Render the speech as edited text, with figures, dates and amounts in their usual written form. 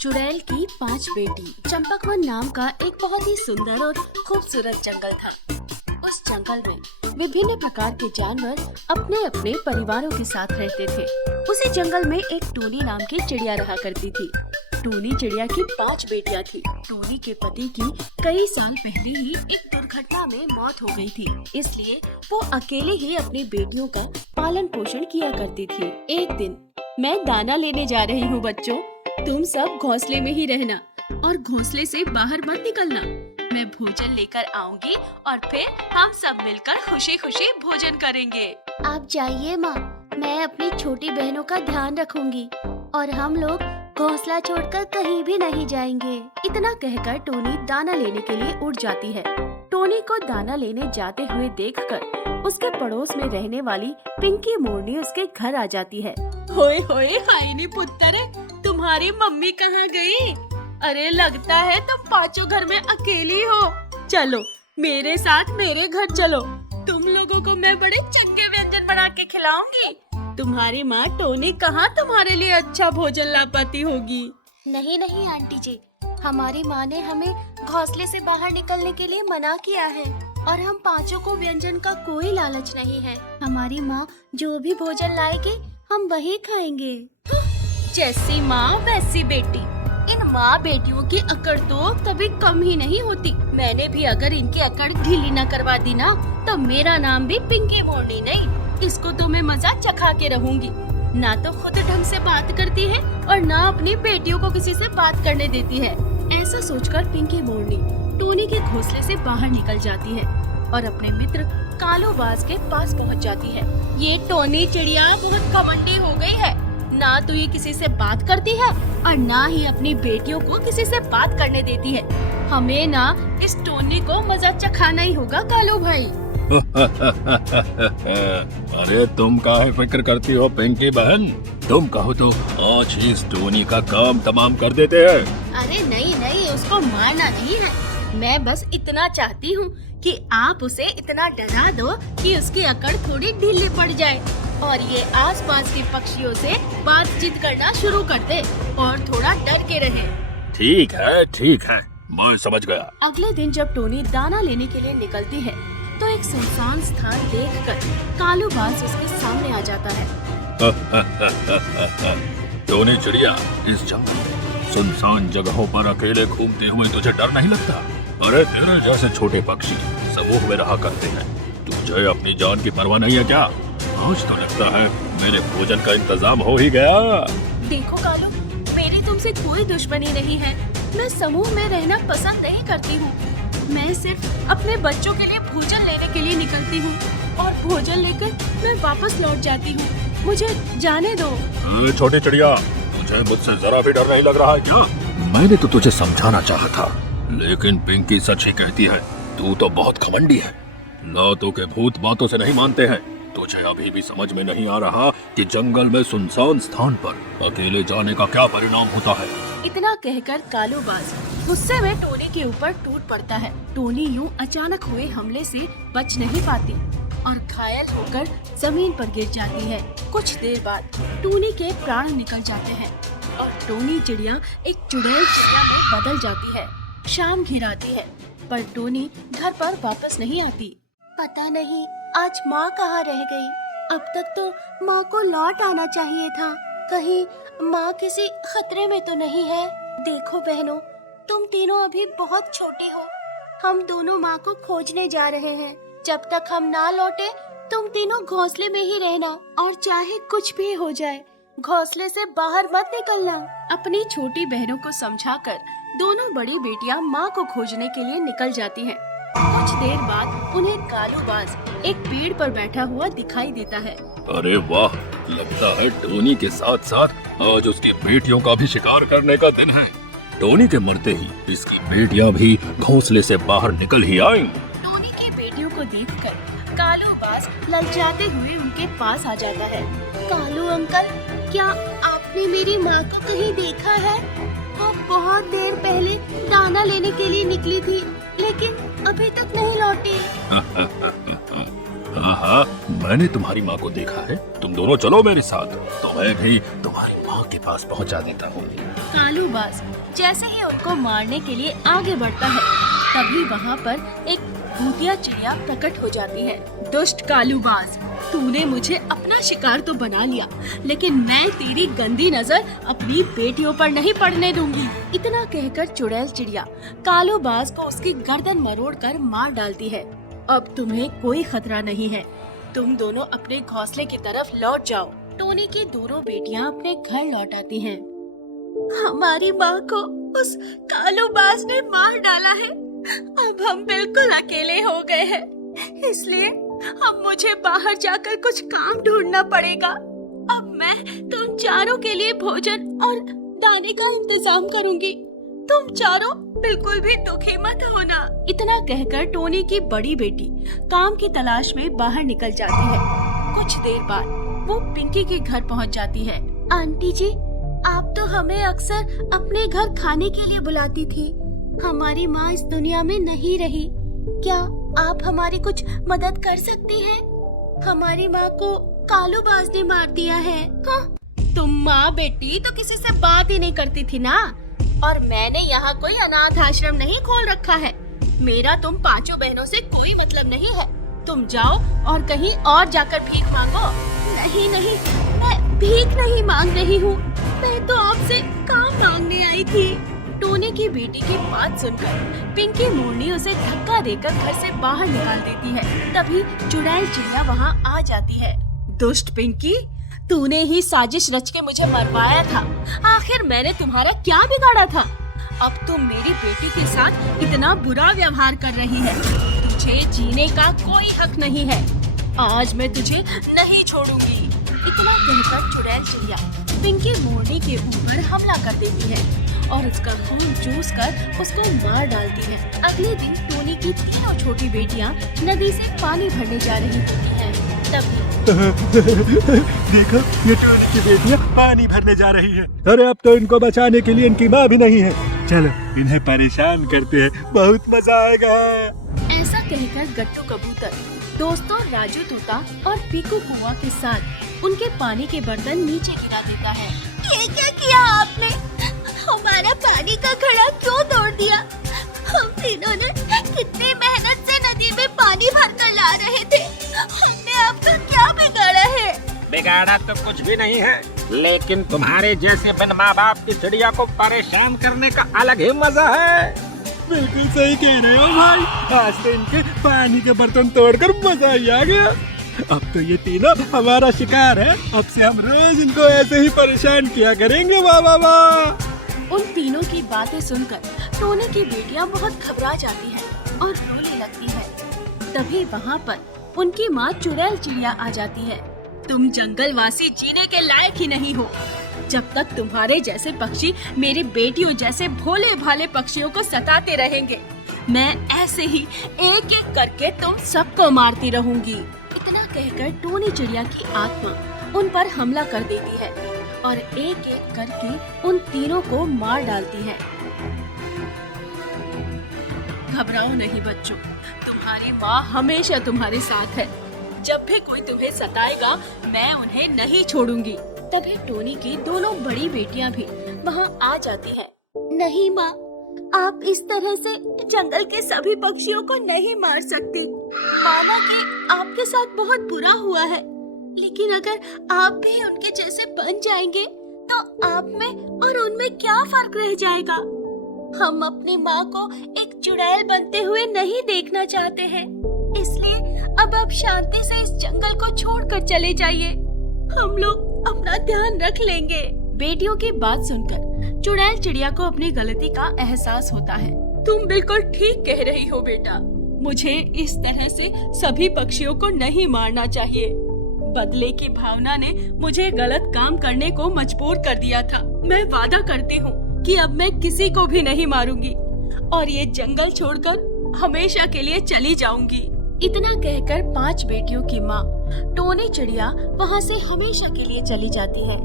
चुड़ैल की 5 बेटी। चंपकवन नाम का एक बहुत ही सुंदर और खूबसूरत जंगल था। उस जंगल में विभिन्न प्रकार के जानवर अपने अपने परिवारों के साथ रहते थे। उसी जंगल में एक टूनी नाम की चिड़िया रहा करती थी। टूनी चिड़िया की 5 बेटियां थी। टूनी के पति की कई साल पहले ही एक दुर्घटना में मौत हो गई थी, इसलिए वो अकेले ही अपनी बेटियों का पालन पोषण किया करती थी। एक दिन मैं दाना लेने जा रही हूँ बच्चों, तुम सब घोंसले में ही रहना और घोंसले से बाहर मत निकलना। मैं भोजन लेकर आऊंगी और फिर हम सब मिलकर खुशी खुशी भोजन करेंगे। आप जाइए माँ, मैं अपनी छोटी बहनों का ध्यान रखूंगी और हम लोग घोंसला छोड़कर कहीं भी नहीं जाएंगे। इतना कहकर टोनी दाना लेने के लिए उठ जाती है। टोनी को दाना लेने जाते हुए देखकर उसके पड़ोस में रहने वाली पिंकी मोरनी उसके घर आ जाती है। होए होए हाइनी पुत्तर, तुम्हारी मम्मी कहाँ गई? अरे लगता है तुम पांचों घर में अकेली हो। चलो मेरे साथ मेरे घर चलो, तुम लोगों को मैं बड़े चंगे व्यंजन बना के खिलाऊंगी। तुम्हारी माँ टोनी कहाँ तुम्हारे लिए अच्छा भोजन ला पाती होगी। नहीं नहीं आंटी जी, हमारी माँ ने हमें घोंसले से बाहर निकलने के लिए मना किया है और हम पांचों को व्यंजन का कोई लालच नहीं है। हमारी माँ जो भी भोजन लाएगी हम वही खाएंगे। जैसी माँ वैसी बेटी। इन माँ बेटियों की अकड़ तो कभी कम ही नहीं होती। मैंने भी अगर इनकी अकड़ ढीली न करवा दी ना तो मेरा नाम भी पिंकी मोरनी नहीं। इसको तो मैं मजा चखा के रहूंगी। ना तो खुद ढंग से बात करती है और ना अपनी बेटियों को किसी से बात करने देती है। ऐसा सोचकर पिंकी मोरनी टोनी के घोंसले से बाहर निकल जाती है और अपने मित्र कालू बाज के पास पहुंच जाती है। ये टोनी चिड़िया बहुत घमंडी हो गई है, ना तो ये किसी से बात करती है और ना ही अपनी बेटियों को किसी से बात करने देती है। हमें ना इस टोनी को मजा चखाना ही होगा कालू भाई। अरे तुम काहे फिक्र करती हो पिंकी बहन, तुम कहो तो आज ही इस टोनी का काम तमाम कर देते हैं। अरे नहीं नहीं, उसको मारना नहीं है। मैं बस इतना चाहती हूँ कि आप उसे इतना डरा दो कि उसकी अकड़ थोड़ी ढीली पड़ जाए और ये आसपास के पक्षियों से बातचीत करना शुरू कर दे और थोड़ा डर के रहे। ठीक है, मैं समझ गया। अगले दिन जब टोनी दाना लेने के लिए निकलती है तो एक सुनसान स्थान देखकर कालू बाज उसके सामने आ जाता है। टोनी चिड़िया, इस जंगल में सुनसान जगहों पर अकेले घूमते हुए तुझे डर नहीं लगता? अरे तेरे जैसे छोटे पक्षी समूह में रहा करते हैं, तुझे अपनी जान की परवाह नहीं है क्या? आज तो लगता है मेरे भोजन का इंतजाम हो ही गया। देखो कालू, मेरी तुमसे कोई दुश्मनी नहीं है। मैं समूह में रहना पसंद नहीं करती हूँ। मैं सिर्फ अपने बच्चों के लिए भोजन लेने के लिए निकलती हूँ और भोजन लेकर मैं वापस लौट जाती हूँ। मुझे जाने दो। छोटी चिड़िया, तुझे मुझसे जरा भी डर नहीं लग रहा है क्या? मैंने तो तुझे समझाना चाहा था, लेकिन पिंकी सच ही कहती है, तू तो बहुत घमंडी है। लातों के भूत बातों से नहीं मानते हैं। तुझे अभी भी समझ में नहीं आ रहा कि जंगल में सुनसान स्थान पर अकेले जाने का क्या परिणाम होता है। इतना कहकर कालू बाज गुस्से में टोनी के ऊपर टूट पड़ता है। टोनी यूं अचानक हुए हमले से बच नहीं पाती और घायल होकर जमीन पर गिर जाती है। कुछ देर बाद टोनी के प्राण निकल जाते हैं और टोनी चिड़िया एक चुड़ैल चिड़िया में बदल जाती है। शाम घिर आती है पर टोनी घर पर वापस नहीं आती। पता नहीं आज माँ कहाँ रह गई। अब तक तो माँ को लौट आना चाहिए था। कहीं माँ किसी खतरे में तो नहीं है। देखो बहनों, तुम तीनों अभी बहुत छोटी हो। हम दोनों माँ को खोजने जा रहे हैं। जब तक हम ना लौटे तुम तीनों घोंसले में ही रहना और चाहे कुछ भी हो जाए घोंसले से बाहर मत निकलना। अपनी छोटी बहनों को समझाकर दोनों बड़ी बेटियां माँ को खोजने के लिए निकल जाती हैं। कुछ देर बाद उन्हें कालू बाज एक पेड़ पर बैठा हुआ दिखाई देता है। अरे वाह, लगता है टोनी के साथ साथ आज उसकी बेटियों का भी शिकार करने का दिन है। टोनी के मरते ही इसकी बेटियां भी घोंसले से बाहर निकल ही आईं। टोनी की बेटियों को देखकर कालू बाज ललचाते हुए उनके पास आ जाता है। कालू अंकल, क्या आपने मेरी माँ को कहीं देखा है? वो बहुत देर पहले दाना लेने के लिए निकली थी, लेकिन अभी तक नहीं लौटी। हाँ हाँ, मैंने तुम्हारी माँ को देखा है। तुम दोनों चलो मेरे साथ, तो मैं भी तुम्हारी माँ के पास पहुँचा देता हूँ। कालूबाज जैसे ही उनको मारने के लिए आगे बढ़ता है, तभी वहाँ पर एक भूतिया चिड़िया प्रकट हो जाती है। दुष्ट कालूबाज, तूने मुझे अपना शिकार तो बना लिया, लेकिन मैं तेरी गंदी नजर अपनी बेटियों पर नहीं पड़ने दूंगी। इतना कहकर चुड़ैल चिड़िया कालूबाज को उसकी गर्दन मरोड़कर मार डालती है। अब तुम्हें कोई खतरा नहीं है, तुम दोनों अपने घोंसले की तरफ लौट जाओ। टोनी की दोनों बेटियां अपने घर लौट आती हैं। हमारी माँ को उस कालूबाज ने मार डाला है। अब हम बिल्कुल अकेले हो गए हैं, इसलिए अब मुझे बाहर जाकर कुछ काम ढूंढना पड़ेगा। अब मैं तुम चारों के लिए भोजन और दाने का इंतजाम करूंगी। तुम चारों बिल्कुल भी दुखी मत होना। इतना कहकर टोनी की बड़ी बेटी काम की तलाश में बाहर निकल जाती है। कुछ देर बाद वो पिंकी के घर पहुंच जाती है। आंटी जी, आप तो हमें अक्सर अपने घर खाने के लिए बुलाती थी। हमारी माँ इस दुनिया में नहीं रही, क्या आप हमारी कुछ मदद कर सकती हैं? हमारी माँ को कालूबाज ने मार दिया है। हाँ, तुम माँ बेटी तो किसी से बात ही नहीं करती थी ना। और मैंने यहाँ कोई अनाथ आश्रम नहीं खोल रखा है। मेरा तुम पांचों बहनों से कोई मतलब नहीं है। तुम जाओ और कहीं और जाकर भीख मांगो। नहीं नहीं, मैं भीख नहीं मांग रही हूँ, मैं तो आपसे काम मांगने आई थी। टोनी की बेटी की बात सुनकर पिंकी मोरनी उसे धक्का देकर घर से बाहर निकाल देती है। तभी चुड़ैल चिड़िया वहाँ आ जाती है। दुष्ट पिंकी, तूने ही साजिश रच के मुझे मरवाया था। आखिर मैंने तुम्हारा क्या बिगाड़ा था? अब तुम मेरी बेटी के साथ इतना बुरा व्यवहार कर रही है। तुझे जीने का कोई हक नहीं है। आज मैं तुझे नहीं छोड़ूंगी। इतना कहकर चुड़ैल चिड़िया पिंकी मोरनी के ऊपर हमला कर देती है और उसका खून चूस कर उसको मार डालती है। अगले दिन टोनी की तीनों छोटी बेटियां नदी से पानी भरने जा रही होती हैं। तभी देखो, ये टोनी की बेटियां पानी भरने जा रही हैं। अरे अब तो इनको बचाने के लिए इनकी माँ भी नहीं है। चलो इन्हें परेशान करते हैं, बहुत मजा आएगा। ऐसा कहकर गट्टू कबूतर दोस्तों राजू तोता और पीकू कुआ के साथ उनके पानी के बर्तन नीचे गिरा देता है। ये क्या किया आपने? हमारा पानी का घड़ा क्यों तोड़ दिया? हम तीनों ने कितनी मेहनत से नदी में पानी भरकर ला रहे थे। हमने आपका क्या बिगाड़ा है? बिगाड़ा तो कुछ भी नहीं है, लेकिन तुम्हारे जैसे बिन माँ बाप की चिड़िया को परेशान करने का अलग ही मजा है। बिल्कुल सही कह रहे हो भाई, आज तो इनके पानी के बर्तन तोड़कर मजा ही आ गया। अब तो ये तीनों हमारा शिकार है। अब से हम रोज इनको ऐसे ही परेशान किया करेंगे। वाह वाह वाह। उन तीनों की बातें सुनकर टोनी की बेटियां बहुत घबरा जाती हैं और रोने लगती हैं। तभी वहाँ पर उनकी माँ चुड़ैल चिड़िया आ जाती है। तुम जंगलवासी जीने के लायक ही नहीं हो। जब तक तुम्हारे जैसे पक्षी मेरी बेटियों जैसे भोले भाले पक्षियों को सताते रहेंगे, मैं ऐसे ही एक एक करके तुम सबको मारती रहूंगी। इतना कहकर टोनी चिड़िया की आत्मा उन पर हमला कर देती है और एक एक करके उन तीनों को मार डालती है। घबराओ नहीं बच्चों, तुम्हारी माँ हमेशा तुम्हारे साथ है। जब भी कोई तुम्हें सताएगा, मैं उन्हें नहीं छोड़ूंगी। तभी टोनी की दोनों बड़ी बेटियां भी वहाँ आ जाती हैं। नहीं माँ, आप इस तरह से जंगल के सभी पक्षियों को नहीं मार सकती। माना कि आपके साथ बहुत बुरा हुआ है, लेकिन अगर आप भी उनके जैसे बन जाएंगे तो आप में और उनमें क्या फर्क रह जाएगा? हम अपनी माँ को एक चुड़ैल बनते हुए नहीं देखना चाहते हैं, इसलिए अब आप शांति से इस जंगल को छोड़कर चले जाइए। हम लोग अपना ध्यान रख लेंगे। बेटियों की बात सुनकर चुड़ैल चिड़िया को अपनी गलती का एहसास होता है। तुम बिल्कुल ठीक कह रही हो बेटा, मुझे इस तरह से सभी पक्षियों को नहीं मारना चाहिए। बदले की भावना ने मुझे गलत काम करने को मजबूर कर दिया था। मैं वादा करती हूँ कि अब मैं किसी को भी नहीं मारूंगी और ये जंगल छोड़कर हमेशा के लिए चली जाऊंगी। इतना कहकर 5 बेटियों की माँ टोनी चिड़िया वहाँ से हमेशा के लिए चली जाती है।